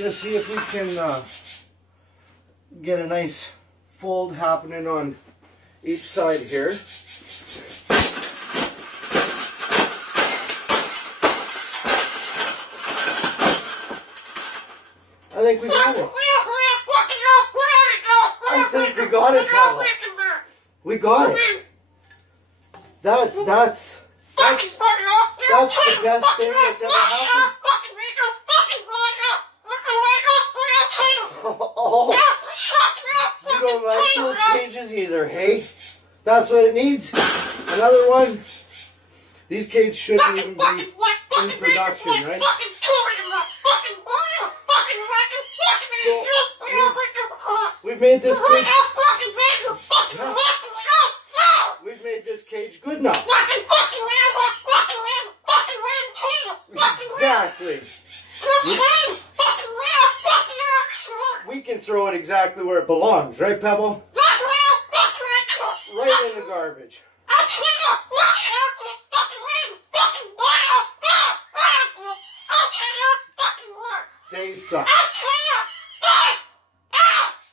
just see if we can get a nice fold happening on each side here. I think we got it. I think we got it, Pavel. We got it. That's the best thing that's ever happened. Oh, you don't like those cages either, hey? That's what it needs. Another one. These cages shouldn't even be in production, right? So, we've made this cage. Yeah. We've made this cage good enough. Exactly. We can throw it exactly where it belongs, right, Pebble? Right in the garbage. They suck.